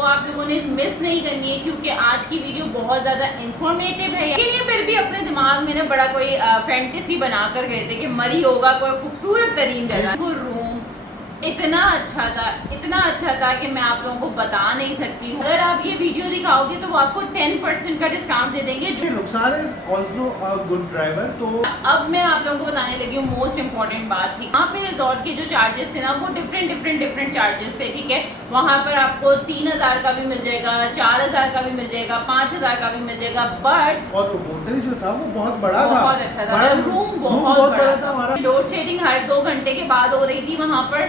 वो आप लोगों ने मिस नहीं करनी है, क्योंकि आज की वीडियो बहुत ज़्यादा इंफॉर्मेटिव है। लेकिन फिर भी अपने दिमाग में ना बड़ा कोई फैंटेसी बना कर गए थे कि मरी होगा कोई खूबसूरत तरीन जगह। वो रूम इतना अच्छा था कि मैं आप लोगों को बता नहीं सकती हूँ। अगर आप ये वीडियो दिखाओगे तो वो आपको 10% का डिस्काउंट दे देंगे। Rukhsar is also a good driver. तो अब मैं आप लोगों को बताने लगी हूँ मोस्ट इम्पॉर्टेंट बात थी। वहाँ पे रिजॉर्ट के जो चार्जेस थे ना वो डिफरेंट चार्जेस थे, ठीक है। वहाँ पर आपको 3000 का भी मिल जाएगा, 4000 का भी मिल जाएगा, 5000 का भी मिल जाएगा, बट और होटल जो था वो बहुत बड़ा था, बहुत अच्छा था, रूम बहुत बड़ा था हमारा। लोड शेडिंग हर 2 घंटे के बाद हो रही थी वहाँ पर।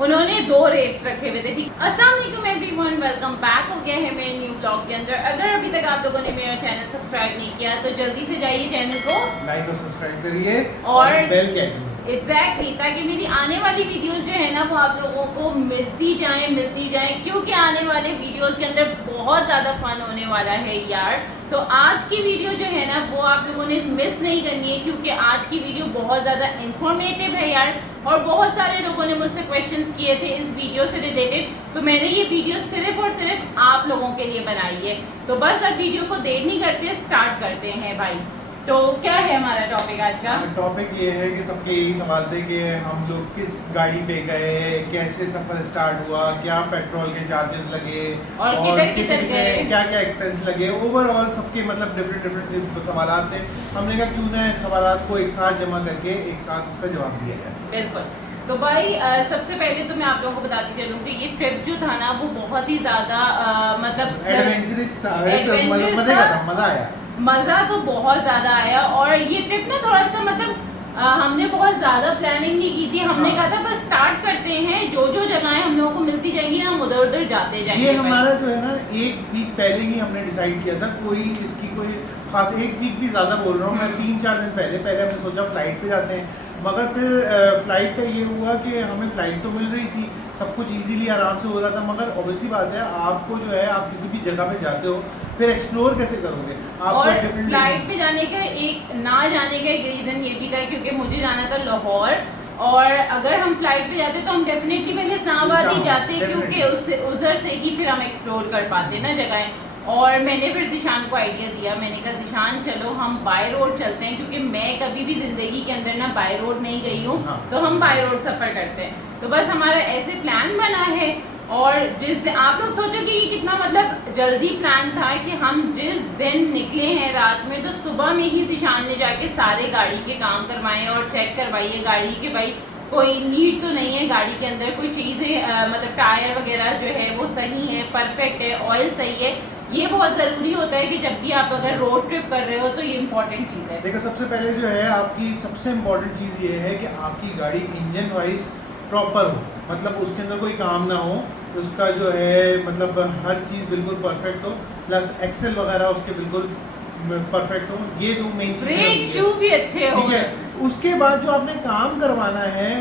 उन्होंने 2 रेट्स रखे हुए थे, ठीक। अस्सलाम वालेकुम एवरीवन, वेलकम बैक हो गया है मेरे न्यू ब्लॉग के अंदर। अगर अभी तक आप लोगों ने मेरा चैनल सब्सक्राइब नहीं किया तो जल्दी से जाइए चैनल को लाइक और सब्सक्राइब करिए और बेल के आइकन एग्जैक्टली, ताकि मेरी आने वाली वीडियोस जो है ना वो आप लोगों को मिलती जाएं, क्योंकि आने वाले वीडियोस के अंदर बहुत ज़्यादा फन होने वाला है यार। तो आज की वीडियो जो है ना वो आप लोगों ने मिस नहीं करनी है, क्योंकि आज की वीडियो बहुत ज़्यादा इंफॉर्मेटिव है यार। और बहुत सारे लोगों ने मुझसे क्वेश्चंस किए थे इस वीडियो से रिलेटेड, तो मैंने ये वीडियो सिर्फ और सिर्फ आप लोगों के लिए बनाई है। तो बस अब वीडियो को देर नहीं करते, स्टार्ट करते हैं भाई। तो क्या है हमारा टॉपिक आज का? टॉपिक ये है कि सबके यही सवाल थे कि हम लोग किस गाड़ी पे गए, कैसे सफर स्टार्ट हुआ, क्या पेट्रोल के चार्जेस लगे और किधर गए, क्या क्या एक्सपेंस लगे, ओवरऑल सबके मतलब डिफरेंट सवाल थे। हमने कहा क्यों ना इस सवाल को एक साथ जमा करके एक साथ उसका जवाब दिया जाए। बिल्कुल। तो भाई सबसे पहले तो मैं आप लोगों को बताती चलूँ कि ये ट्रिप जो था ना वो बहुत ही ज़्यादा मतलब एडवेंचरस था, मज़ा आया। मज़ा तो बहुत ज़्यादा आया। और ये ट्रिप ना थोड़ा सा मतलब हमने बहुत ज़्यादा प्लानिंग नहीं की थी। हमने कहा था बस स्टार्ट करते हैं, जो जगहें हम लोगों को मिलती जाएंगी ना हम उधर जाते जाएंगे। ये हमारा जो है ना 1 वीक पहले ही हमने डिसाइड किया था। कोई इसकी कोई खास 1 वीक भी ज़्यादा बोल रहा हूँ मैं, 3-4 दिन पहले हमने सोचा फ्लाइट पे जाते हैं। मगर फिर फ्लाइट का ये हुआ कि हमें फ़्लाइट तो मिल रही थी, सब कुछ इजीली आराम से हो रहा था। मगर ऑब्वियसली बात है, आपको जो है आप किसी भी जगह पे जाते हो फिर एक्सप्लोर कैसे करोगे आप? और फ्लाइट पे जाने का ना जाने का एक रीज़न ये भी था क्योंकि मुझे जाना था लाहौर, और अगर हम फ्लाइट पे जाते तो हम डेफिनेटली पहले इस्लामाबाद ही जाते, क्योंकि उससे उधर से ही फिर हम एक्सप्लोर कर पाते ना जगहें। और मैंने फिर जिशान को आइडिया दिया, मैंने कहा जिशान चलो हम बाय रोड चलते हैं, क्योंकि मैं कभी भी ज़िंदगी के अंदर ना बाय रोड नहीं गई हूँ। हाँ। तो हम बाय रोड सफ़र करते हैं। तो बस हमारा ऐसे प्लान बना है। और जिस दिन आप लोग सोचो कि ये कितना मतलब जल्दी प्लान था कि हम जिस दिन निकले हैं रात में, तो सुबह में ही जिशान ने जाके सारे गाड़ी के काम करवाए और चेक करवाइए गाड़ी के भाई कोई लीड तो नहीं है गाड़ी के अंदर, कोई चीज़ें मतलब टायर वगैरह जो है वो सही है, परफेक्ट है, ऑयल सही है। ये बहुत ज़रूरी होता है कि जब भी आप अगर रोड ट्रिप कर रहे हो तो ये इम्पोर्टेंट चीज़ है। देखो सबसे पहले जो है आपकी सबसे इम्पोर्टेंट चीज़ ये है कि आपकी गाड़ी इंजन वाइज प्रॉपर हो, मतलब उसके अंदर कोई काम ना हो, उसका जो है मतलब हर चीज़ बिल्कुल परफेक्ट हो, प्लस एक्सेल वगैरह उसके बिल्कुल परफेक्ट हो। ये 2 मेन चीज़। ब्रेक शू भी अच्छे हो। ठीक है, उसके बाद जो आपने काम करवाना है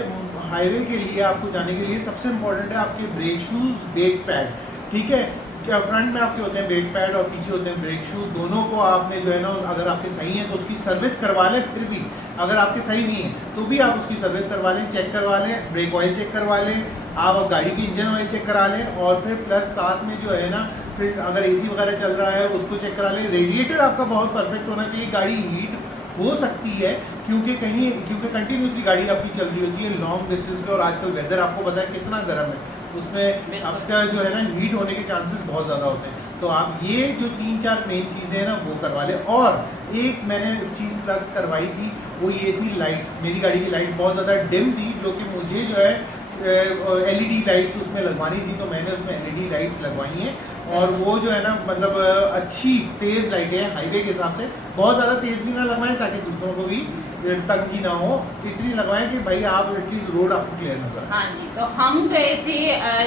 हाईवे के लिए, आपको जाने के लिए सबसे इम्पोर्टेंट है आपके ब्रेक शूज़, ब्रेक पैड। ठीक है, क्या फ्रंट में आपके होते हैं ब्रेक पैड और पीछे होते हैं ब्रेक शू। दोनों को आपने जो है ना अगर आपके सही हैं तो उसकी सर्विस करवा लें, फिर भी अगर आपके सही नहीं है तो भी आप उसकी सर्विस करवा लें, चेक करवा लें, ब्रेक ऑयल चेक करवा लें, आप गाड़ी की इंजन ऑयल चेक करा लें, और फिर प्लस साथ में जो है ना फिर अगर एसी वगैरह चल रहा है उसको चेक करा लें। रेडिएटर आपका बहुत परफेक्ट होना चाहिए। गाड़ी हीट हो सकती है क्योंकि कंटिन्यूसली गाड़ी आपकी चल रही होती है लॉन्ग डिस्टेंस पे, और आजकल वेदर आपको पता है कितना गर्म है, उसमें आपका जो है ना हीट होने के चांसेस बहुत ज़्यादा होते हैं। तो आप ये जो 3-4 मेन चीज़ें हैं ना वो करवा लें। और एक मैंने चीज़ प्लस करवाई थी, वो ये थी लाइट्स। मेरी गाड़ी की लाइट बहुत ज़्यादा डिम थी, जो कि मुझे जो है LED लाइट्स उसमें लगवानी थी, तो मैंने उसमें LED लाइट्स लगवाई हैं। और वो जो है ना मतलब अच्छी तेज़ लाइटें हैं हाईवे के हिसाब से, बहुत ज़्यादा तेज़ भी ना लगवाएं ताकि दूसरों को भी तंगी ना हो, इतनी लगवाएं कि भाई आप एटलीस्ट रोड आपको क्लियर नजर। हाँ जी, तो हम गए थे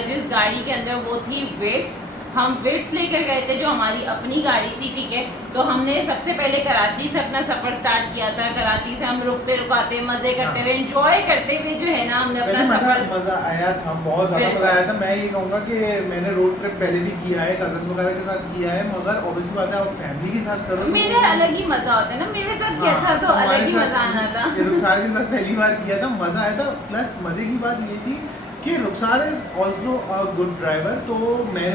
जिस गाड़ी के अंदर वो थी विट्स। हम विट्स लेकर गए थे जो हमारी अपनी गाड़ी थी, ठीक है। तो हमने सबसे पहले कराची से अपना सफ़र स्टार्ट किया था। कराची से हम रुकते रुकाते मज़े करते हुए एंजॉय करते हुए जो है ना हमने अपना सफ़र। मज़ा आया था, बहुत ज़्यादा मज़ा आया था। मैं ये कहूँगा कि मैंने रोड ट्रिप पहले भी किया है, कज़न वगैरह के साथ किया है, मगर ऑब्वियसली बात है आप फैमिली के साथ करो मेरा अलग ही मज़ा होता है ना, मेरे साथ क्या था तो अलग ही मज़ा आना था। रुखसार के साथ पहली बार किया था, मज़ा आया था। प्लस मज़े की बात ये थी कि Rukhsar is also a good driver, तो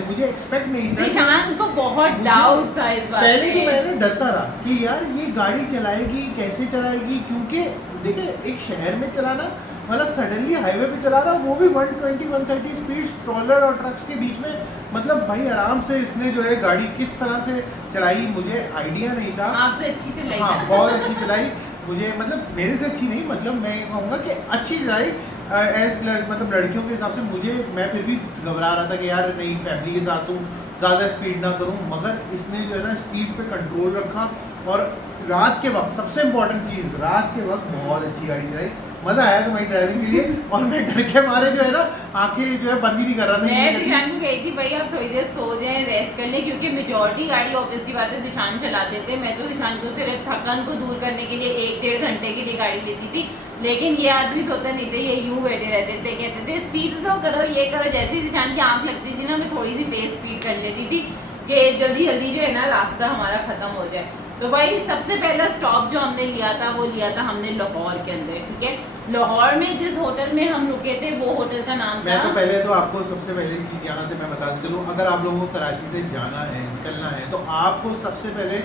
मुझे एक्सपेक्ट नहीं था। जिशान को बहुत डाउट था इस बात पहले तो पे। मैंने डरता रहा कि यार ये गाड़ी चलाएगी कैसे चलाएगी, क्योंकि देखिए एक शहर में चलाना मतलब सडनली हाईवे पे चला रहा, वो भी 120-130 स्पीड ट्रॉलर और ट्रक्स के बीच में, मतलब भाई आराम से इसने जो है गाड़ी किस तरह से चलाई मुझे आइडिया नहीं था। आपसे अच्छी चलाई हाँ ना? बहुत अच्छी चलाई मुझे, मतलब मेरे से अच्छी नहीं, मतलब मैं कहूँगा कि अच्छी चलाई मतलब लड़कियों के हिसाब से मुझे, मैं फिर भी घबरा रहा था कि यार नहीं फैमिली के साथ हूँ, ज़्यादा स्पीड ना करूँ, मगर इसने जो है ना स्पीड पे कंट्रोल रखा। और रात के वक्त सबसे इम्पोर्टेंट चीज़, रात के वक्त बहुत अच्छी गाड़ी चलाई, मज़ा आया तुम्हारी ड्राइविंग के लिए। और मैं डर के मारे जो है ना आंखें जो है बंद ही नहीं कर रहा था। मैं दिशान को कही थी भाई आप थोड़ी देर सो जाएं, रेस्ट कर लें, क्योंकि मेजॉरिटी गाड़ी ऑब्वियसली बात है दिशान चलाते थे। मैं तो दिशान को सिर्फ थकान को दूर करने के लिए 1-1.5 घंटे के लिए गाड़ी लेती थी, लेकिन ये आदमी सोते नहीं थे, ये यूं बैठे रहते थे, कहते थे स्पीड स्लो करो, ये करो। जैसे ही दिशान की आँख लगती थी ना, मैं थोड़ी सी तेज स्पीड कर लेती थी कि जल्दी जल्दी जो है ना रास्ता हमारा ख़त्म हो जाए। तो भाई सबसे पहला स्टॉप जो हमने लिया था वो लिया था हमने लाहौर के अंदर, ठीक है। लाहौर में जिस होटल में हम रुके थे वो होटल का नाम मैं था, तो पहले तो आपको सबसे पहली चीज़ यहाँ से मैं बता चलूँ, अगर आप लोगों को कराची से जाना है निकलना है तो आपको सबसे पहले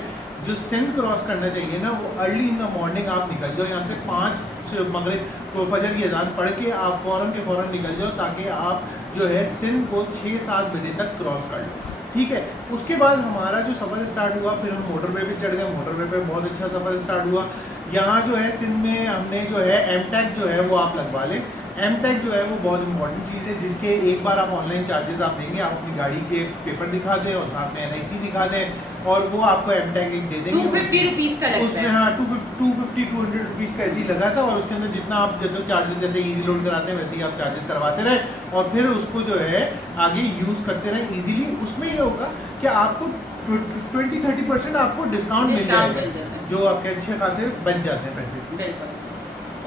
जो सिंध क्रॉस करना चाहिए ना, वो अर्ली इन द मॉर्निंग आप निकल जाओ यहाँ से 5 मगरिब तो फजर की अजान पढ़ के आप फ़ौरन के फ़ौरन निकल जाओ, ताकि आप जो है सिंध को 6-7 बजे तक क्रॉस कर लो, ठीक है। उसके बाद हमारा जो सफ़र स्टार्ट हुआ, फिर हम मोटरवे पे चढ़ गए, मोटरवे पे बहुत अच्छा सफ़र स्टार्ट हुआ। यहाँ जो है सिंध में हमने जो है एमटैग जो है वो आप लगवा लें। एमटैग जो है वो बहुत इंपॉर्टेंट चीज़ है, जिसके एक बार आप ऑनलाइन चार्जेस आप देंगे, आप अपनी गाड़ी के पेपर दिखा दें और साथ में NIC दिखा दें, और वो आपको एमटैग एक दे देंगे। 250 रुपीज़ का लगता उसमें है। हाँ 250-200 रुपीज़ का ऐसे ही लगा था, और उसके अंदर जितना आप जो चार्जेस जैसे इजी लोड कराते हैं वैसे ही आप चार्जेस करवाते रहे, और फिर उसको जो है आगे यूज़ करते रहे ईजीली। उसमें ये होगा कि आपको 20-30% आपको डिस्काउंट मिल जाएगा, जो आपके अच्छे खासे बच जाते हैं पैसे। बिल्कुल।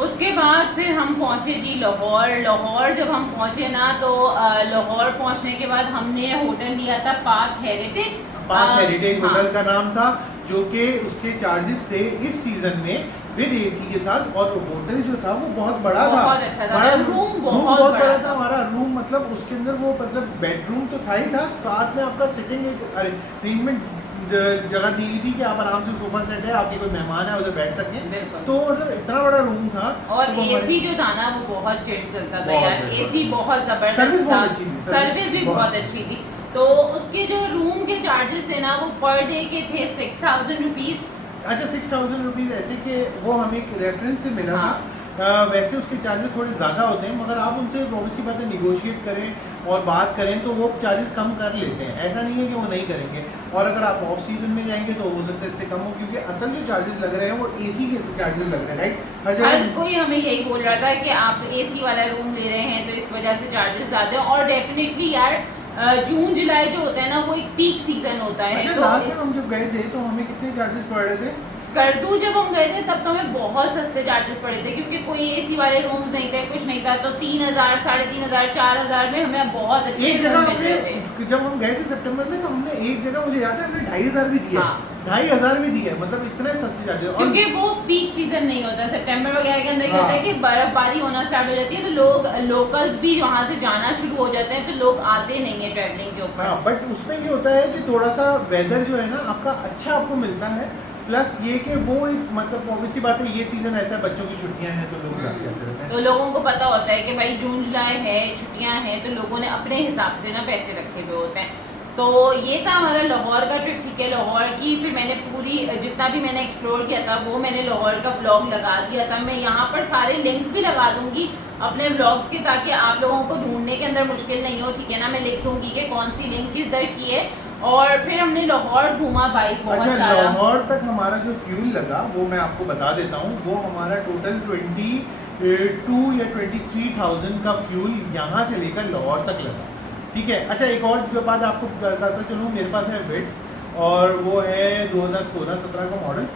उसके बाद फिर हम पहुँचे जी लाहौर। लाहौर जब हम पहुँचे ना तो लाहौर पहुँचने के बाद हमने होटल लिया था पार्क हेरिटेज। पार्क हेरिटेज हाँ। होटल का नाम था, जो कि उसके चार्जेस थे इस सीजन में विद AC के साथ, और होटल जो था वो बहुत बड़ा था, बहुत अच्छा था, रूम बहुत बहुत बड़ा बड़ा था हमारा रूम, मतलब उसके अंदर वो मतलब बेडरूम तो था ही था, साथ में आपका सिटिंग एक अरेंजमेंट जगह दी हुई थी कि आप आराम से सोफा सेट है, आपके कोई मेहमान है उधर बैठ सकें, बिल्कुल। तो मतलब इतना बड़ा रूम था। और तो AC जो था ना वो बहुत चिट चलता था बहुत यार, अच्छा। AC बहुत सर्विस ज़बरदस्त था, बहुत अच्छी थी, सर्विस भी बहुत बहुत अच्छी थी। तो उसके जो रूम के चार्जेस थे ना वो पर डे के थे 6000 रुपीज़। अच्छा 6000 रुपीज़, ऐसे कि वो हमें एक रेफरेंस से मिला हाँ। था। वैसे उसके चार्जेस थोड़े ज़्यादा होते हैं, मगर आप उनसे ऑब्वियसली बात है निगोशिएट करें और बात करें तो वो चार्जेस कम कर लेते हैं, ऐसा नहीं है कि वो नहीं करेंगे। और अगर आप ऑफ सीजन में जाएंगे तो हो सकता है इससे कम हो, क्योंकि असल जो चार्जेस लग रहे हैं वो AC के चार्जेस लग रहे हैं, राइट। हर हर जगह कोई हमें यही बोल रहा था कि आप AC वाला रूम ले रहे हैं तो इस वजह से चार्जेस ज़्यादा हैं। और डेफिनेटली यार जून जुलाई जो होता है ना वो एक पीक सीजन होता है। अच्छा तो लास्ट टाइम हम जब गए थे तो हमें कितने चार्जेस पड़ रहे थे? स्कर्दू जब हम गए थे तब तो हमें बहुत सस्ते चार्जेस पड़े थे, क्योंकि कोई AC वाले रूम्स नहीं थे, कुछ नहीं था, तो 3000, 3500, 4000 में हमें बहुत अच्छे एक जगह रूम मिल रहे थे। हमने जब हम गए थे सितंबर में तो हमने एक जगह मुझे याद है हमने 2500 भी दिया, हाँ। 2500 भी दिया, मतलब इतने सस्ते चार्जेस। और क्योंकि वो पीक सीजन नहीं होता, सितंबर वगैरह के अंदर क्या होता है हाँ। कि बर्फबारी होना स्टार्ट हो जाती है, तो लोग लोकल्स भी वहाँ से जाना शुरू हो जाते हैं, तो लोग आते नहीं है ट्रैवलिंग के ऊपर। हाँ, बट उसमें ये होता है कि थोड़ा सा वेदर जो है ना आपका अच्छा आपको मिलता है, प्लस ये कि वो एक मतलब ऑब्वियसली बात है ये सीज़न ऐसा है, बच्चों की छुट्टियां हैं तो लोग जाते रहते हैं। तो लोगों को पता होता है कि भाई जून जुलाई है, छुट्टियां हैं, तो लोगों ने अपने हिसाब से ना पैसे रखे हुए होते हैं। तो ये था हमारा लाहौर का ट्रिप, ठीक है। लाहौर की फिर मैंने पूरी जितना भी मैंने एक्सप्लोर किया था वो मैंने लाहौर का ब्लॉग लगा दिया था। मैं यहाँ पर सारे लिंक्स भी लगा दूंगी अपने ब्लॉग्स के, ताकि आप लोगों को ढूंढने के अंदर मुश्किल नहीं हो, ठीक है ना। मैं लिख दूंगी कि कौन सी लिंक किस दर की है। और फिर हमने लाहौर घूमा भाई बहुत अच्छा सारा। लाहौर तक हमारा जो फ्यूल लगा वो मैं आपको बता देता हूँ, वो हमारा टोटल 22 या 23,000 का फ्यूल यहाँ से लेकर लाहौर तक लगा, ठीक है। अच्छा एक और जो बात आपको बताता चलूँ, मेरे पास है विट्स और वो है 2016-17 का मॉडल,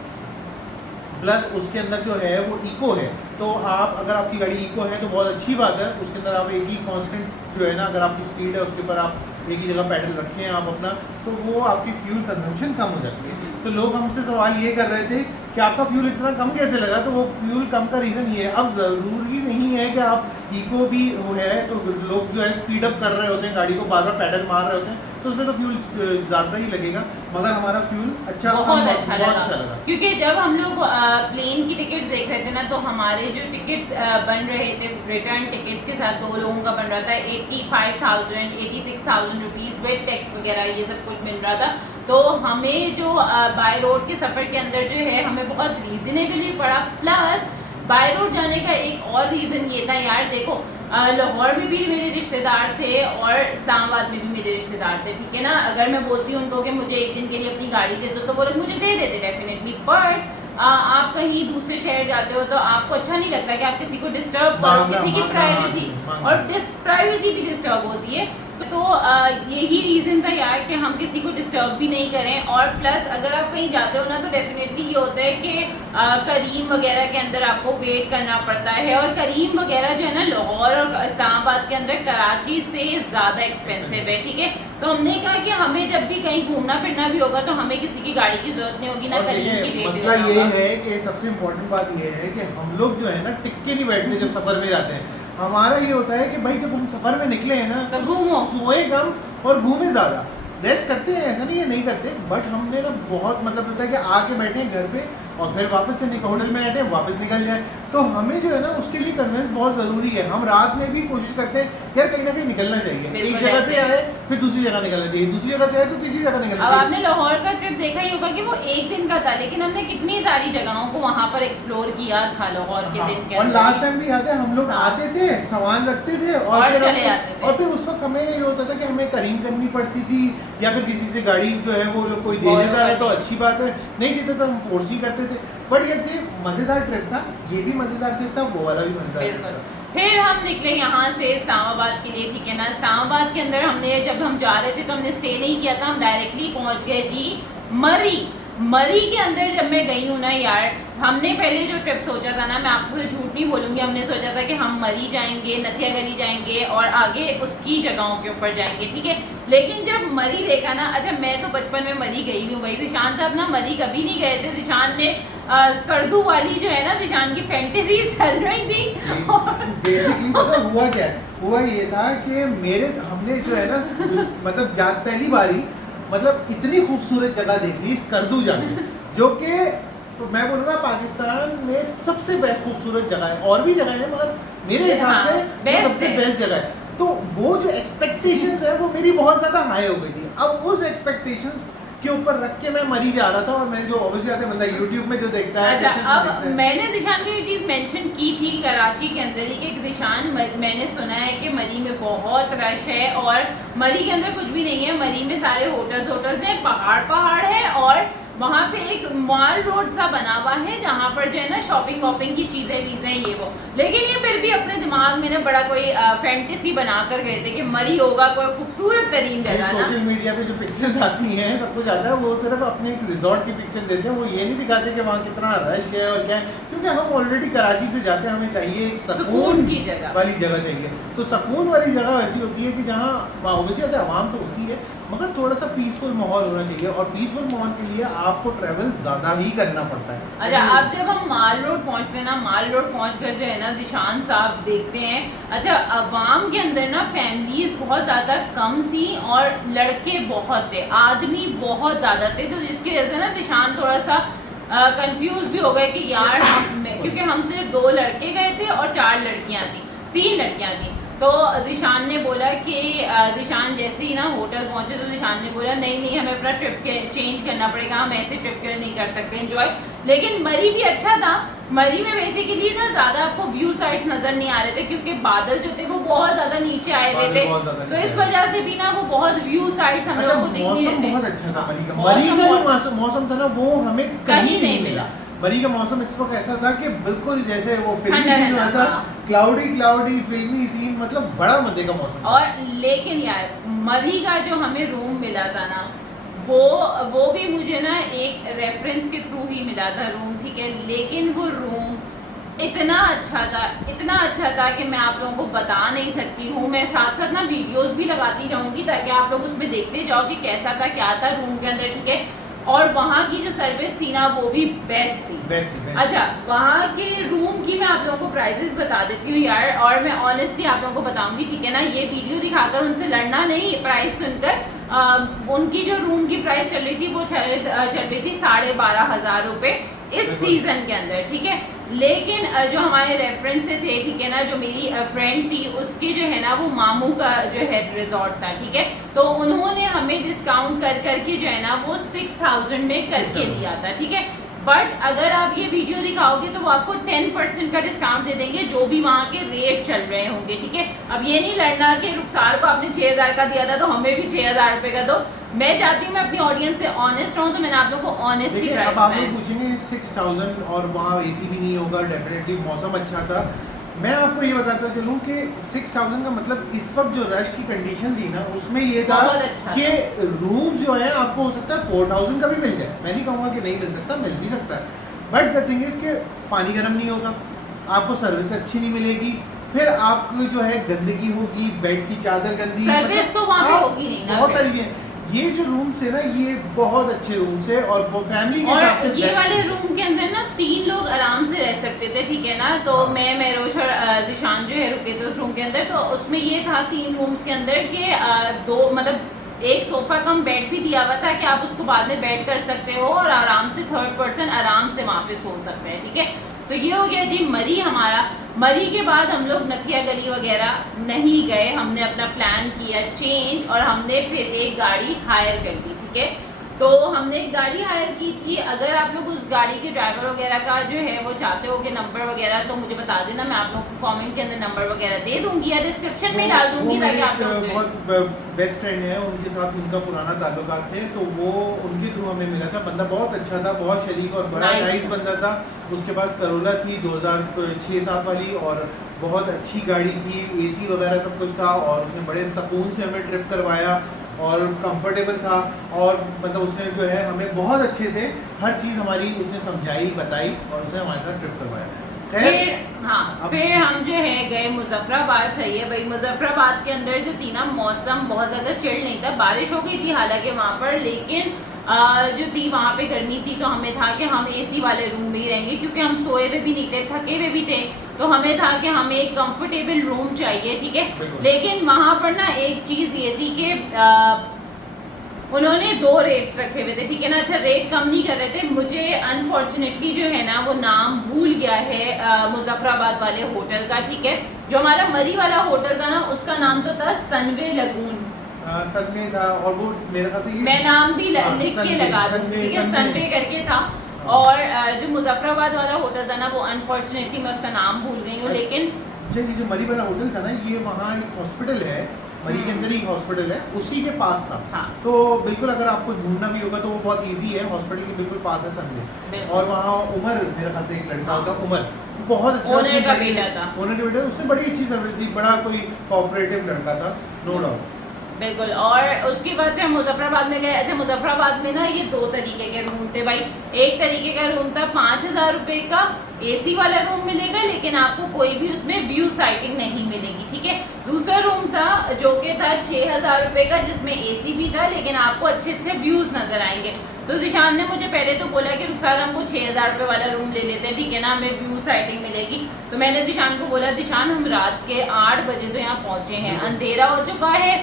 प्लस उसके अंदर जो है वो इको है। तो आप अगर आपकी गाड़ी इको है तो बहुत अच्छी बात है, उसके अंदर आप एक ही कांस्टेंट जो है ना, अगर आपकी स्पीड है उसके ऊपर आप एक ही जगह पैडल रखें आप अपना, तो वो आपकी फ्यूल कंजम्पशन कम हो जाती है। तो लोग हमसे सवाल ये कर रहे थे कि आपका फ्यूल इतना कम कैसे लगा, तो वो फ्यूल कम का रीज़न ये है, अब ज़रूरी नहीं है कि आप इको भी वो है तो लोग जो है स्पीड अप कर रहे होते हैं, गाड़ी को बार बार पैडल मार रहे होते हैं, तो उसमें तो फ्यूल ज़्यादा ही लगेगा, मगर हमारा फ्यूल बहुत अच्छा लगा। क्योंकि जब हम लोग प्लेन की टिकट्स देख रहे थे ना, तो हमारे जो टिकट्स बन रहे थे रिटर्न टिकट्स के साथ 2 लोगों का बन रहा था 85,000 86,000 रुपीज़ विद टैक्स वगैरह ये सब कुछ मिल रहा था। तो हमें जो बाय रोड के सफ़र के अंदर जो है हमें बहुत रीज़नेबली पड़ा। प्लस बाय रोड जाने का एक और रीज़न ये था यार, देखो लाहौर में भी मेरे रिश्तेदार थे और इस्लामाबाद में भी मेरे रिश्तेदार थे, ठीक है ना। अगर मैं बोलती हूँ उनको कि मुझे एक दिन के लिए अपनी गाड़ी दे दो, तो वो लोग मुझे दे देते डेफिनेटली। बट आप कहीं दूसरे शहर जाते हो तो आपको अच्छा नहीं लगता कि आप किसी को डिस्टर्ब करो, किसी की प्राइवेसी, और प्राइवेसी भी डिस्टर्ब होती है। तो यही रीज़न था यार कि हम किसी को डिस्टर्ब भी नहीं करें। और प्लस अगर आप कहीं जाते हो ना, तो डेफिनेटली ये होता है कि करीम वगैरह के अंदर आपको वेट करना पड़ता है, और करीम वगैरह जो है ना लाहौर और इस्लामाबाद के अंदर कराची से ज़्यादा एक्सपेंसिव है, ठीक है। तो हमने कहा कि हमें जब भी कहीं घूमना फिरना भी होगा तो हमें किसी की गाड़ी की जरूरत नहीं होगी, ना करीम की वेट। मसला ये है कि सबसे इम्पोर्टेंट बात ये है कि हम लोग जो है ना टिक्के नहीं बैठते जब सफ़र में जाते हैं। हमारा ये होता है कि भाई जब हम सफ़र में निकले हैं ना, तो घूमो, सोए कम और घूमे ज़्यादा। रेस्ट करते हैं, ऐसा नहीं है नहीं करते, बट हमने ना बहुत मतलब होता है कि आके बैठे हैं घर पे और फिर वापस से होटल में बैठे वापस निकल जाए। तो हमें जो है ना उसके लिए कन्वेंस बहुत ज़रूरी है। हम रात में भी कोशिश करते हैं यार कहीं ना कहीं निकलना चाहिए, एक जगह से आए फिर दूसरी जगह निकलना चाहिए, दूसरी जगह से आए तो तीसरी जगह निकलना चाहिए। अब आपने लाहौर का ट्रिप देखा ही होगा कि वो एक दिन का था, लेकिन हमने कितनी सारी जगहों को वहाँ पर एक्सप्लोर किया था लाहौर के दिन के। और लास्ट टाइम भी याद है हम लोग आते थे, सामान रखते थे और फिर चले जाते थे। और फिर उस वक्त हमें ये होता था कि हमें करीम करनी पड़ती थी, या फिर किसी से गाड़ी जो है वो लोग कोई दे देता है तो अच्छी बात है, नहीं देता तो हम फोर्स ही करते थे। बट ये मज़ेदार ट्रिप था, ये भी मज़ेदार ट्रिप था, वो वाला भी मज़ेदार ट्रिप था। फिर हम निकले यहाँ से इस्लामाबाद के लिए, ठीक है ना। इस्लामाबाद के अंदर हमने जब हम जा रहे थे तो हमने स्टे नहीं किया था, हम डायरेक्टली पहुँच गए जी मरी के अंदर। जब मैं गई हूँ ना यार, हमने पहले जो ट्रिप सोचा था ना, मैं आपको झूठ नहीं बोलूँगी, हमने सोचा था कि हम मरी जाएंगे, नथिया गली जाएंगे और आगे उसकी जगहों के ऊपर जाएंगे, ठीक है। लेकिन जब मरी देखा ना, अच्छा मैं तो बचपन में मरी गई हूँ भाई, जिशान साहब ना मरी कभी नहीं गए थे। जिशान ने स्कर्दू वाली जो है ना, जिशान की फैंटेसी चल रही थी। बेसिकली पता हुआ क्या है, हुआ ये था कि हमने जो है ना मतलब पहली बारी मतलब इतनी खूबसूरत जगह देखी स्कर्दू जाके, जो कि तो मैं बोलूँगा पाकिस्तान में सबसे खूबसूरत जगह है। और भी जगह है मगर मेरे हिसाब से वो सबसे बेस्ट जगह है। तो वो जो एक्सपेक्टेशंस है वो मेरी बहुत ज़्यादा हाई हो गई थी। अब उस एक्सपेक्टेशंस के ऊपर रख के मैं मरी जा रहा था, और मैं जो ऑब्वियसली आता है बंदा यूट्यूब में जो देखता है। अच्छा, अब मैंने जिशान की चीज़ मेंशन की थी कराची के अंदर ही कि जिशान मैंने सुना है कि मरी में बहुत रश है, और मरी के अंदर कुछ भी नहीं है। मरी में सारे होटल्स हैं, पहाड़ है, और वहाँ पे एक मॉल रोड सा बना हुआ है जहाँ पर जो है ना शॉपिंग वॉपिंग की चीज़ें ये वो। लेकिन ये फिर भी अपने दिमाग में ना बड़ा कोई फैंटेसी बना कर गए थे कि मरी होगा कोई खूबसूरत तरीन जगह। सोशल मीडिया पे जो पिक्चर्स आती हैं सब कुछ आता है, वो सिर्फ अपने एक रिजॉर्ट की पिक्चर देते हैं, वो ये नहीं दिखाते कि वहाँ कितना रश है और क्या है। क्योंकि हम ऑलरेडी कराची से जाते हैं, हमें चाहिए एक सुकून की जगह वाली जगह चाहिए। तो सुकून वाली जगह ऐसी होती है कि जहाँ ऑब्वियसली आवाम तो होती है मगर थोड़ा सा पीसफुल माहौल होना चाहिए, और पीसफुल माहौल के लिए आपको ट्रैवल ज़्यादा ही करना पड़ता है। अच्छा, अब जब हम माल रोड पहुँचते हैं ना, माल रोड पहुँच कर जो है ना जिशान साहब देखते हैं, अच्छा अवाम के अंदर ना फैमिलीज बहुत ज़्यादा कम थी और लड़के बहुत थे, आदमी बहुत ज़्यादा थे। तो जिसकी वजह से ना जिशान थोड़ा सा कंफ्यूज भी हो गए कि यार क्योंकि हम सिर्फ 2 लड़के गए थे और 3 लड़कियाँ थी। तो जिशान ने बोला कि जिशान जैसे ही ना होटल पहुंचे तो जिशान ने बोला नहीं हमें अपना ट्रिप चेंज करना पड़ेगा, हम ऐसे ट्रिप के नहीं कर सकते एंजॉय। लेकिन मरी भी अच्छा था। मरी में बेसिकली ना ज़्यादा आपको व्यू साइड नज़र नहीं आ रहे थे क्योंकि बादल जो थे वो बहुत ज़्यादा नीचे आए हुए थे, तो इस वजह से भी ना वो बहुत व्यू साइड हम लोगों को दिख नहीं रहे थे। बहुत अच्छा था मरी का जो मौसम था ना वो हमें कहीं नहीं मिला। मरी का मौसम इस वक्त ऐसा था कि बिल्कुल जैसे वो फिल्मी सीन हुआ था, क्लाउडी फिल्मी सीन, मतलब बड़ा मजे का मौसम। और लेकिन यार मरी का जो हमें रूम मिला था ना, वो भी मुझे ना एक रेफरेंस के थ्रू ही मिला था रूम, ठीक है। लेकिन वो रूम इतना अच्छा था कि मैं आप लोगों को बता नहीं सकती हूँ। मैं साथ साथ ना वीडियोस भी लगाती जाऊंगी ताकि आप लोग उसमें देखते जाओ कि कैसा था, क्या था रूम के अंदर, ठीक है। और वहाँ की जो सर्विस थी ना वो भी बेस्ट थी। अच्छा, वहाँ के रूम की मैं आप लोगों को प्राइसेस बता देती हूँ यार, और मैं ऑनेस्टली आप लोगों को बताऊंगी, ठीक है ना। ये वीडियो दिखाकर उनसे लड़ना नहीं, प्राइस सुनकर। उनकी जो रूम की प्राइस चल रही थी वो चल रही थी 12,500 रुपये इस सीजन के अंदर, ठीक है। लेकिन जो हमारे रेफरेंस से थे, ठीक है ना, जो मेरी फ्रेंड थी उसके जो है ना वो मामू का जो है रिजॉर्ट था, ठीक है। तो उन्होंने हमें डिस्काउंट कर करके जो है ना वो 6,000 में करके दिया था, ठीक है। बट अगर आप ये वीडियो दिखाओगे तो वो आपको 10% का डिस्काउंट दे देंगे जो भी वहाँ के रेट चल रहे होंगे, ठीक है। अब ये नहीं लड़ना कि रुखसार को आपने 6,000 का दिया था तो हमें भी 6,000 रुपये का दो। मैं चाहती हूँ मैं अपनी ऑडियंस से ऑनेस्ट रहूँ, तो मैंने आप लोगों को ऑनेस्टली देखिए, अब आप लोग पूछेंगे 6,000 और वहाँ एसी भी नहीं होगा, डेफिनेटली मौसम अच्छा था। मैं आपको ये बताता चलूँ कि 6,000 का मतलब इस वक्त जो रश की कंडीशन थी ना उसमें ये था कि रूम जो है आपको हो सकता है 4,000 का भी मिल जाए। मैं नहीं कहूँगा कि नहीं मिल सकता, मिल भी सकता है, बट द थिंग इज कि पानी गर्म नहीं होगा, आपको सर्विस अच्छी नहीं मिलेगी, फिर आपको जो है गंदगी होगी, बेड की चादर गंदी, सर्विस तो वहाँ पे होगी नहीं ना। बहुत सारी चीजें। ये जो रूम थे ना ये बहुत अच्छे रूम से और वो फैमिली के हिसाब से ये वाले रूम के अंदर ना 3 लोग आराम से रह सकते थे, ठीक है ना। तो मैं मेरोश और जिशान जो है रुके थे उस रूम के अंदर। तो उसमें ये था 3 रूम्स के अंदर कि दो मतलब एक सोफा कम बेड भी दिया हुआ था कि आप उसको बाद में बेड कर सकते हो और आराम से 3rd पर्सन आराम से वहाँ पे सो सकते हैं, ठीक है। तो ये हो गया जी मरी हमारा। मरी के बाद हम लोग नथिया गली वगैरह नहीं गए, हमने अपना प्लान किया चेंज और हमने फिर एक गाड़ी हायर कर दी, ठीक है। तो हमने एक गाड़ी हायर की थी। अगर आप लोग उस गाड़ी के ड्राइवर वगैरह का जो है वो चाहते हो कि नंबर वगैरह, तो मुझे बता देना, मैं आप लोग को कमेंट के अंदर नंबर वगैरह दे दूंगी या डिस्क्रिप्शन में डाल दूंगी ताकि आप लोग बहुत बेस्ट फ्रेंड है, उनके साथ उनका पुराना ताल्लुकात थे, तो वो उनके थ्रू हमें मिला था। बंदा बहुत अच्छा था, बहुत शरीफ और बड़ा नाइस बंदा था। उसके पास करोला थी 2006-07 वाली और बहुत अच्छी गाड़ी थी, एसी वगैरह सब कुछ था और उसने बड़े सुकून से हमें ट्रिप करवाया और कंफर्टेबल था। और मतलब उसने जो है हमें बहुत अच्छे से हर चीज़ हमारी उसने समझाई बताई और उसने हमारे साथ ट्रिप करवाया। फिर हम जो है गए मुजफ्फराबाद। था ये भाई मुजफ्फराबाद के अंदर जो थी ना मौसम बहुत ज़्यादा चिल्ड नहीं था, बारिश हो गई थी हालांकि वहाँ पर, लेकिन जो थी वहाँ पे गर्मी थी। तो हमें था कि हम एसी वाले रूम में ही रहेंगे क्योंकि हम सोए हुए भी नहीं थे, थके हुए भी थे। तो हमें था कि हमें एक कंफर्टेबल रूम चाहिए, ठीक है। लेकिन वहाँ पर ना एक चीज़ ये थी कि उन्होंने 2 रेट्स रखे हुए थे, ठीक है ना। अच्छा, रेट कम नहीं कर रहे थे। मुझे अनफॉर्चुनेटली जो है ना वो नाम भूल गया है मुजफ्फराबाद वाले होटल का, ठीक है। जो हमारा मरी वाला होटल था ना उसका नाम तो था सनवे लगून, सनवे था। और वो मेरे ख्याल से मैं नाम भी लिख के लगा दूंगी, ठीक है, सनवे करके था। और जो मुजफ्फराबाद वाला होटल था ना वो अनफॉर्चुनेटली मैं उसका नाम भूल गई हूँ। लेकिन ये जो मरी वाला होटल था ना ये वहाँ एक हॉस्पिटल है, मरी के अंदर ही हॉस्पिटल है, उसी के पास था। हाँ। तो बिल्कुल अगर आपको ढूंढना भी होगा तो वो बहुत इजी है, हॉस्पिटल के बिल्कुल पास है सनवे। और वहाँ उमर मेरे ख्याल से एक लड़का होता, उमर बहुत अच्छा ओनर का बेटा था, ओनर के बेटा, उसने बड़ी अच्छी सर्विस दी, बड़ा कोई कोऑपरेटिव लड़का था, नो डाउट। बिल्कुल। और उसके बाद फिर मुजफ्फराबाद में गए। अच्छा, मुजफ्फराबाद में ना ये 2 तरीके के रूम थे भाई। एक तरीके का रूम था 5,000 रुपये का, एसी वाला रूम मिलेगा लेकिन आपको कोई भी उसमें व्यू साइटिंग नहीं मिलेगी, ठीक है। दूसरा रूम था जो कि था 6,000 रुपये का, जिसमें एसी भी था लेकिन आपको अच्छे अच्छे व्यूज़ नज़र आएंगे। तो जिशान ने मुझे पहले तो बोला कि रुखसार हमको 6,000 रुपये वाला रूम ले लेते हैं, ठीक है ना, हमें व्यू साइटिंग मिलेगी। तो मैंने जिशान को बोला, जिशान हम रात के 8 बजे तो यहाँ पहुँचे हैं, अंधेरा हो चुका है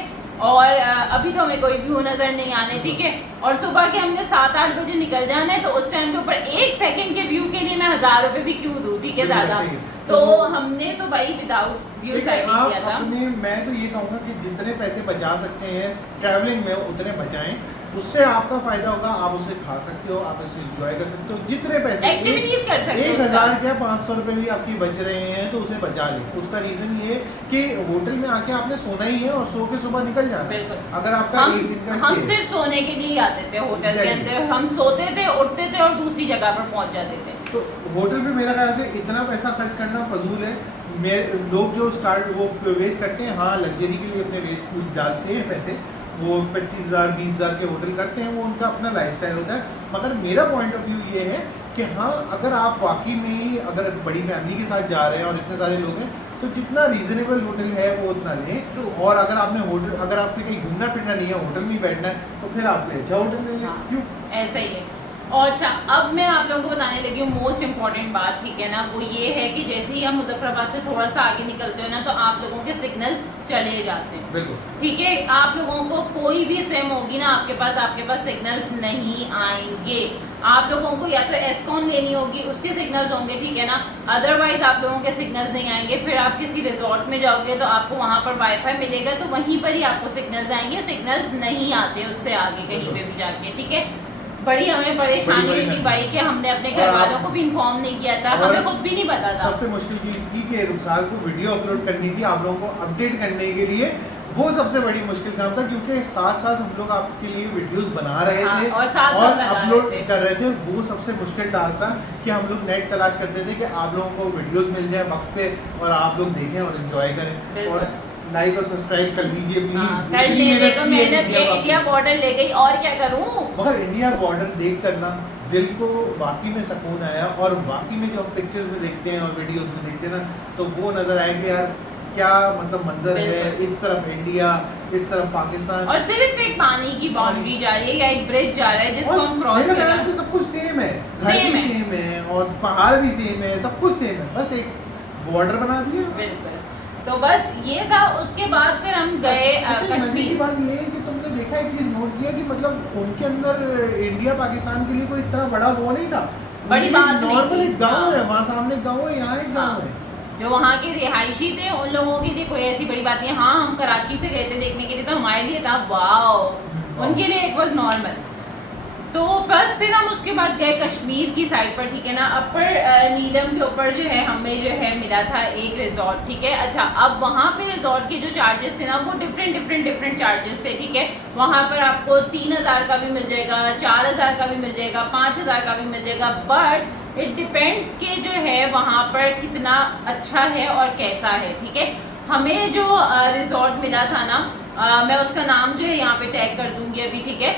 और अभी तो हमें कोई व्यू नज़र नहीं आने, ठीक है। और सुबह के हमने 7-8 बजे निकल जाना है, तो उस टाइम के ऊपर 1 सेकंड के व्यू के लिए मैं 1,000 रुपये भी क्यों दूँ, ठीक है, ज़्यादा। तो हमने तो भाई विदाउट व्यू साइटिंग किया था। मैं तो ये कहूँगा कि जितने पैसे बचा सकते हैं ट्रैवलिंग में उतने बचाएं, उससे आपका फायदा होगा। आप उसे खा सकते हो, आप उसे एंजॉय कर सकते हो, जितने पैसे एक्टिविटीज कर सकते हो। 1,000 क्या 500 रुपये भी आपकी बच रहे हैं तो उसे बचा लें। उसका रीज़न ये कि होटल में आके आपने सोना ही है और सो के सुबह निकल जाना है। अगर आपका एक दिन का हम सिर्फ सोने के लिए आते थे होटल के अंदर, हम सोते थे, उठते थे और दूसरी जगह पर पहुंच जाते थे। तो होटल पे मेरा ख्याल से इतना पैसा खर्च करना फजूल है। लोग जो वेस्ट करते हैं, हाँ लग्जरी के लिए अपने वेस्ट डालते हैं पैसे, वो 25,000 20,000 के होटल करते हैं, वो उनका अपना लाइफस्टाइल होता है। मगर मेरा पॉइंट ऑफ व्यू ये है कि हाँ अगर आप वाकई में अगर बड़ी फैमिली के साथ जा रहे हैं और इतने सारे लोग हैं तो जितना रीजनेबल होटल है वो उतना लें। और अगर आपने होटल, अगर आपने कहीं घूमना फिरना नहीं है, होटल में ही बैठना है, तो फिर आप अच्छा होटल ले लें। हाँ, क्यों? ऐसा ही है। और अच्छा, अब मैं आप लोगों को बताने लगी हूँ मोस्ट इम्पॉर्टेंट बात, ठीक है ना, वो ये है कि जैसे ही हम मुजफ्फराबाद से थोड़ा सा आगे निकलते हो ना तो आप लोगों के सिग्नल्स चले जाते हैं। बिल्कुल ठीक है, आप लोगों को कोई भी सिम होगी ना आपके पास सिग्नल्स नहीं आएंगे। आप लोगों को या तो एस्कॉन लेनी होगी, उसके सिग्नल्स होंगे, ठीक है ना, अदरवाइज आप लोगों के सिग्नल्स नहीं आएंगे। फिर आप किसी रिजॉर्ट में जाओगे तो आपको वहाँ पर वाईफाई मिलेगा, तो वहीं पर ही आपको सिग्नल्स आएंगे। सिग्नल्स नहीं आते उससे आगे कहीं पे भी जाके, ठीक है। बड़ी हमें परेशानी हुई थी भाई कि हमने अपने घर वालों को भी इन्फॉर्म नहीं किया था, हमें खुद भी नहीं पता था। सबसे मुश्किल चीज़ थी कि रुखसार को वीडियो अपलोड करनी थी आप लोगों को अपडेट करने के लिए, वो सबसे बड़ी मुश्किल काम था, क्योंकि साथ साथ हम लोग आपके लिए वीडियोस बना रहे थे और साथ अपलोड कर रहे थे। वो सबसे मुश्किल टास्क था कि हम लोग नेट तलाश करते थे कि आप लोगों को वीडियोस मिल जाए वक्त पे और आप लोग देखें और एंजॉय करें। और लाइक और सब्सक्राइब कर लीजिए प्लीज। कर लीजिए, तो मेहनत ये इंडिया बॉर्डर ले गई और क्या करूं। मगर इंडिया बॉर्डर देख कर ना दिल को वाकई में सुकून आया, और वाकई में जो हम पिक्चर्स में देखते हैं और वीडियोस में देखते हैं ना, तो वो नजर आया कि यार क्या मतलब मंजर है, इस तरफ इंडिया, इस तरफ पाकिस्तान, और सिर्फ एक पानी की बाउंड्री जा रही है या एक ब्रिज जा रहा है जिसको हम क्रॉस कर रहे हैं। सब कुछ सेम है, घर भी सेम है और पहाड़ भी सेम है, सब कुछ सेम है, बस एक बॉर्डर बना दिया। बिल्कुल, तो बस ये था। उसके बाद फिर हम गए मजे की बात ये है कि तुमने देखा, एक चीज नोट किया कि मतलब उनके अंदर इंडिया पाकिस्तान के लिए कोई इतना बड़ा वो नहीं था, बड़ी बात नॉर्मल एक गाँव है, वहाँ सामने गाँव है, यहाँ एक गाँव है। जो वहाँ के रिहायशी थे उन लोगों के लिए कोई ऐसी बड़ी बात नहीं। हाँ, हम कराची से गए थे देखने के लिए, तो हमारे लिए था वाओ, उनके लिए इट वाज नॉर्मल। तो बस फिर हम उसके बाद गए कश्मीर की साइड पर, ठीक है ना। अपर नीलम के ऊपर जो है हमें जो है मिला था एक रिजॉर्ट, ठीक है। अच्छा, अब वहाँ पे रिजॉर्ट के जो चार्जेस थे ना वो डिफरेंट चार्जेस थे, ठीक है। वहाँ पर आपको 3000 का भी मिल जाएगा, 4000 का भी मिल जाएगा, 5000 का भी मिल जाएगा, बट इट डिपेंड्स कि जो है वहाँ पर कितना अच्छा है और कैसा है, ठीक है। हमें जो रिजॉर्ट मिला था ना, मैं उसका नाम जो है यहाँ पे टैग कर दूंगी अभी, ठीक है।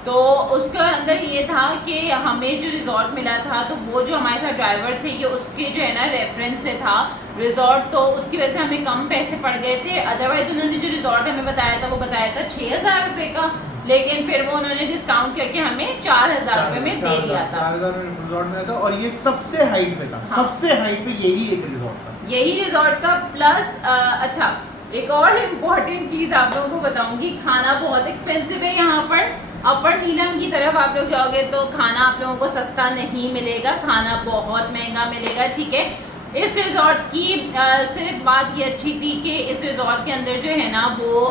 तो उसके अंदर ये था कि हमें जो रिजॉर्ट मिला था, तो वो जो हमारे साथ ड्राइवर थे ये उसके जो है ना रेफरेंस से था रिजॉर्ट, तो उसकी वजह से हमें कम पैसे पड़ गए थे। अदरवाइज उन्होंने जो रिजॉर्ट हमें बताया था वो बताया था 6000 रुपये का, लेकिन फिर वो उन्होंने डिस्काउंट करके हमें 4000 रुपये में दे दिया था। 4000 में रिजॉर्ट में था, और ये सबसे हाइट पे था। हाँ। सबसे हाइट पे यही एक रिजॉर्ट था, यही रिजॉर्ट का। प्लस अच्छा, एक और इम्पॉर्टेंट चीज़ आप लोगों को बताऊंगी, खाना बहुत एक्सपेंसिव है यहाँ पर। अपर नीलम की तरफ आप लोग जाओगे तो खाना आप लोगों को सस्ता नहीं मिलेगा, खाना बहुत महंगा मिलेगा, ठीक है। इस रिजॉर्ट की सिर्फ बात ये अच्छी थी कि इस रिजॉर्ट के अंदर जो है ना वो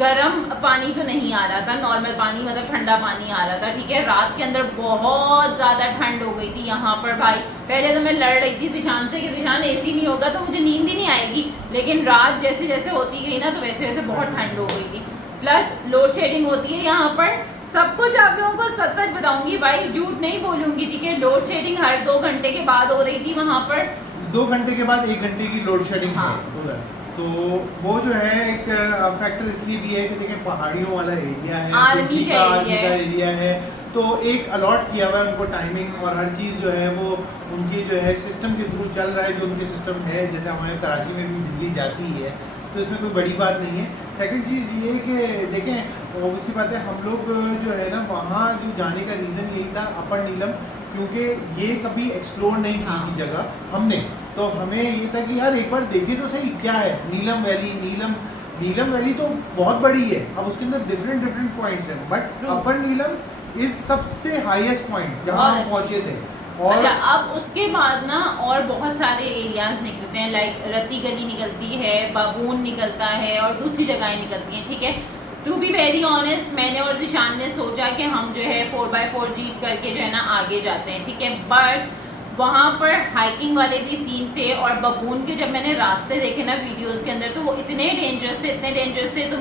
गर्म पानी तो नहीं आ रहा था, नॉर्मल पानी, मतलब ठंडा पानी आ रहा था, ठीक है। रात के अंदर बहुत ज़्यादा ठंड हो गई थी यहाँ पर भाई। पहले तो मैं लड़ रही थी जिशान से कि जिशान एसी नहीं होगा तो मुझे नींद ही नहीं आएगी, लेकिन रात जैसे जैसे होती गई ना तो वैसे वैसे बहुत ठंड हो गई थी। प्लस लोड शेडिंग होती है यहाँ पर, सब कुछ आप लोगों को सच सच बताऊंगी भाई, झूठ नहीं बोलूंगी, ठीक है। लोड शेडिंग हर 2 घंटे के बाद हो रही थी वहाँ पर, 2 घंटे के बाद 1 घंटे की लोड शेडिंग है। तो वो जो है एक फैक्टर इसलिए भी है कि देखिए पहाड़ियों वाला एरिया है, आर्मी का एरिया है, तो एक अलॉट किया हुआ है उनको टाइमिंग, और हर चीज़ जो है वो उनकी जो है सिस्टम के थ्रू चल रहा है, जो उनके सिस्टम है। जैसे हमारे कराची में भी बिजली जाती है तो इसमें कोई बड़ी बात नहीं है। सेकंड चीज़ ये है कि देखें ऑब्वियसली बात है, हम लोग जो है ना वहाँ जो जाने का रीज़न यही था अपर नीलम, क्योंकि ये कभी एक्सप्लोर नहीं की थी जगह हमने, तो हमें ये था कि यार एक बार देखें तो सही क्या है नीलम वैली। नीलम वैली तो बहुत बड़ी है, अब उसके अंदर डिफरेंट पॉइंट्स हैं, बट अपर नीलम इज सबसे हाईएस्ट पॉइंट जहाँ हम पहुँचे थे। और अच्छा, अब उसके बाद ना और बहुत सारे एरियाज निकलते हैं, लाइक रत्ती गली निकलती है, बाबून निकलता है और दूसरी जगहें निकलती हैं, ठीक है। टू बी वेरी ऑनेस्ट, मैंने और जिशान ने सोचा कि हम जो है 4x4 जीप करके जो है ना आगे जाते हैं, ठीक है। बट वहाँ पर हाइकिंग वाले भी सीन थे, और बबून के जब मैंने रास्ते देखे ना वीडियोस के अंदर तो वो इतने डेंजरस थे, तो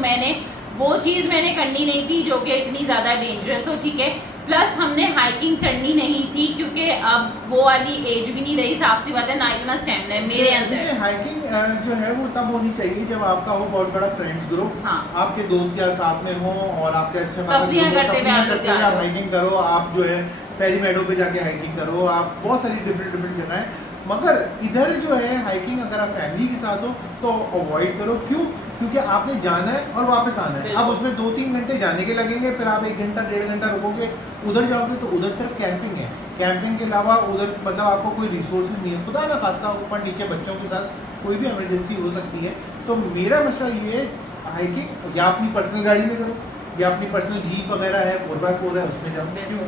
वो चीज़ मैंने करनी नहीं थी जो कि इतनी ज़्यादा डेंजरस हो, ठीक है। प्लस हमने हाइकिंग करनी नहीं थी क्योंकि अब वो वाली एज भी नहीं रही, साफ सी बात है, ना इतना स्टैमिना है मेरे अंदर। हाइकिंग जो है वो तब होनी चाहिए जब आपका हो बहुत बड़ा फ्रेंड्स ग्रुप, हाँ। आपके दोस्त यार साथ में हो और आपके अच्छे तफरियां करते हुए आप हाइकिंग करो, आप जो है फेरी मेडो पे जाके हाइकिंग करो, आप बहुत सारी डिफरेंट जगह है। मगर इधर जो है हाइकिंग अगर आप फैमिली के साथ हो तो अवॉइड करो। क्यों? क्योंकि आपने जाना है और वापस आना है। अब उसमें 2-3 घंटे जाने के लगेंगे, फिर आप 1 घंटा 1.5 घंटा रुकोगे, उधर जाओगे तो उधर सिर्फ कैंपिंग है। कैंपिंग के अलावा उधर मतलब आपको कोई रिसोर्सेज नहीं है, खुदा ना खास्ता ऊपर नीचे बच्चों के साथ कोई भी इमरजेंसी हो सकती है। तो मेरा मसला ये है, हाइकिंग या अपनी पर्सनल गाड़ी में करो या अपनी पर्सनल जीप वगैरह है 4x4 है उसमें जाओ।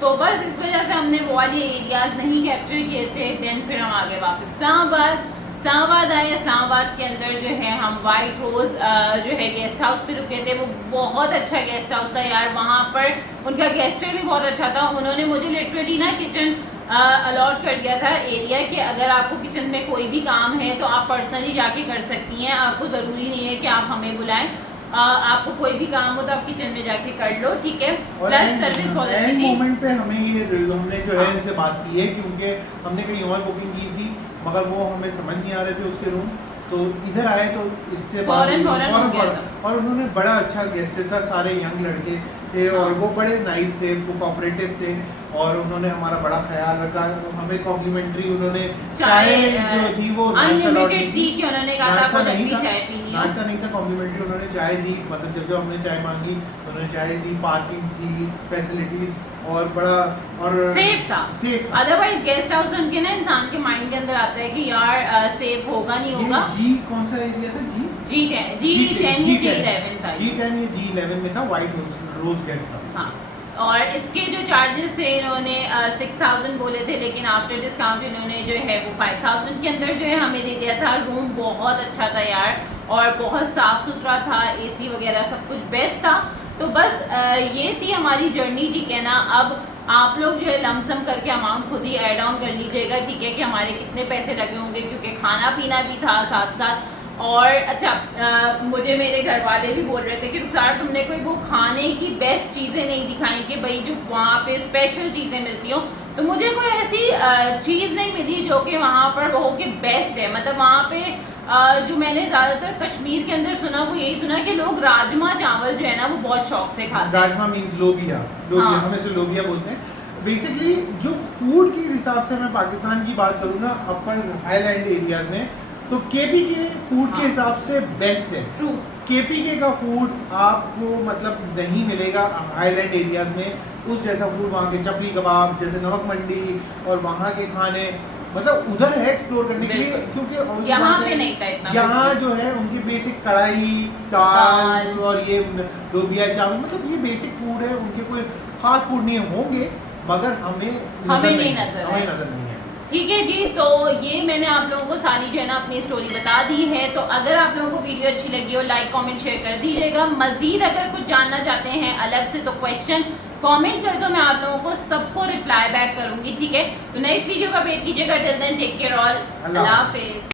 तो बस इस वजह से हमने वो वाले एरियाज नहीं कैप्चर किए थे। देन फिर हम आगे वापस इस्लामाबाद आए। इस्लामाबाद के अंदर जो है हम वाइट रोज़ जो है गेस्ट हाउस पे रुके थे। वो बहुत अच्छा गेस्ट हाउस था यार, वहाँ पर उनका गेस्टर भी बहुत अच्छा था। उन्होंने मुझे लिटरली ना किचन अलॉट कर दिया था एरिया कि अगर आपको किचन में कोई भी काम है तो आप पर्सनली जाके कर सकती हैं, आपको ज़रूरी नहीं है कि आप हमें बुलाएं। आपको कोई भी काम हो तो आप किचन में जाके कर लो, ठीक है। प्लस सर्विस बहुत अच्छी थी। मोमेंट पे हमने जो है हाँ। इनसे बात की है क्योंकि हमने कहीं और बुकिंग की थी मगर वो हमें समझ नहीं आ रहे थे उसके रूम, तो इधर आए तो इससे फौरन और उन्होंने बड़ा अच्छा गेस्ट था, सारे यंग लड़के थे और वो बड़े नाइस थे, वो कोऑपरेटिव थे और उन्होंने हमारा बड़ा ख्याल रखा। हमें कॉम्प्लीमेंट्री उन्होंने चाय जो थी वो अनलिमिटेड थी कि उन्होंने कहा था आपको जब भी चाय पीनी हो। नाश्ता नहीं था, कॉम्प्लीमेंट्री उन्होंने चाय दी, मतलब जब हमने चाय मांगी उन्होंने चाय दी, पार्किंग थी, फैसिलिटीज और बड़ा और सेफ था। अदरवाइज गेस्ट हाउस उनके ना इंसान के माइंड के अंदर आता है कि यार सेफ होगा नहीं होगा। जी कौन सा एरिया था? G10 G11 था। G10 ये G11 में था, वाइट रोज गेस्ट हाउस। हाँ, और इसके जो चार्जेस थे इन्होंने 6000 बोले थे, लेकिन आफ्टर डिस्काउंट इन्होंने जो है वो 5000 के अंदर जो है हमें दे दिया था। रूम बहुत अच्छा था यार और बहुत साफ़ सुथरा था, AC वगैरह सब कुछ बेस्ट था। तो बस ये थी हमारी जर्नी, ठीक है ना। अब आप लोग जो है लमसम करके अमाउंट खुद ही ऐड ऑन कर लीजिएगा, ठीक है, कि हमारे कितने पैसे लगे होंगे, क्योंकि खाना पीना भी था साथ साथ। और अच्छा मुझे मेरे घर वाले भी बोल रहे थे कि रुखसार तुमने कोई वो खाने की बेस्ट चीज़ें नहीं दिखाई कि भाई जो वहाँ पे स्पेशल चीज़ें मिलती हो। तो मुझे कोई ऐसी चीज़ नहीं मिली जो कि वहाँ पर वो के बेस्ट है। मतलब वहाँ पे जो मैंने ज़्यादातर कश्मीर के अंदर सुना वो यही सुना कि लोग राजमा चावल जो है ना वो बहुत शौक से खाते हैं। राजमा मीन्स लोबिया, हाँ। हमें से लोबिया बोलते हैं। बेसिकली जो फूड के हिसाब से मैं पाकिस्तान की बात करूँ ना, अपर हाईलैंड एरियाज में, तो केपी के फूड के हिसाब से बेस्ट है। ट्रू। केपी का फूड आपको मतलब नहीं मिलेगा हाईलैंड एरियाज में उस जैसा फूड। वहाँ के चपली कबाब जैसे नमक मंडी और वहाँ के खाने मतलब उधर है एक्सप्लोर करने के लिए, क्योंकि यहाँ पे नहीं था इतना। यहाँ जो है उनकी बेसिक कढ़ाई दाल और ये लोबिया चावल, मतलब ये बेसिक फूड है उनके, कोई खास फूड नहीं होंगे मगर हमें नजर नहीं है। ठीक है जी, तो ये मैंने आप लोगों को सारी जो है ना अपनी स्टोरी बता दी है। तो अगर आप लोगों को वीडियो अच्छी लगी हो लाइक कमेंट शेयर कर दीजिएगा। मजीद अगर कुछ जानना चाहते हैं अलग से तो क्वेश्चन कमेंट कर दो, मैं आप लोगों को सबको रिप्लाई बैक करूंगी, ठीक है। तो नेक्स्ट वीडियो का वेट कीजिएगा। Till then take care all, अल्लाह हाफिज़।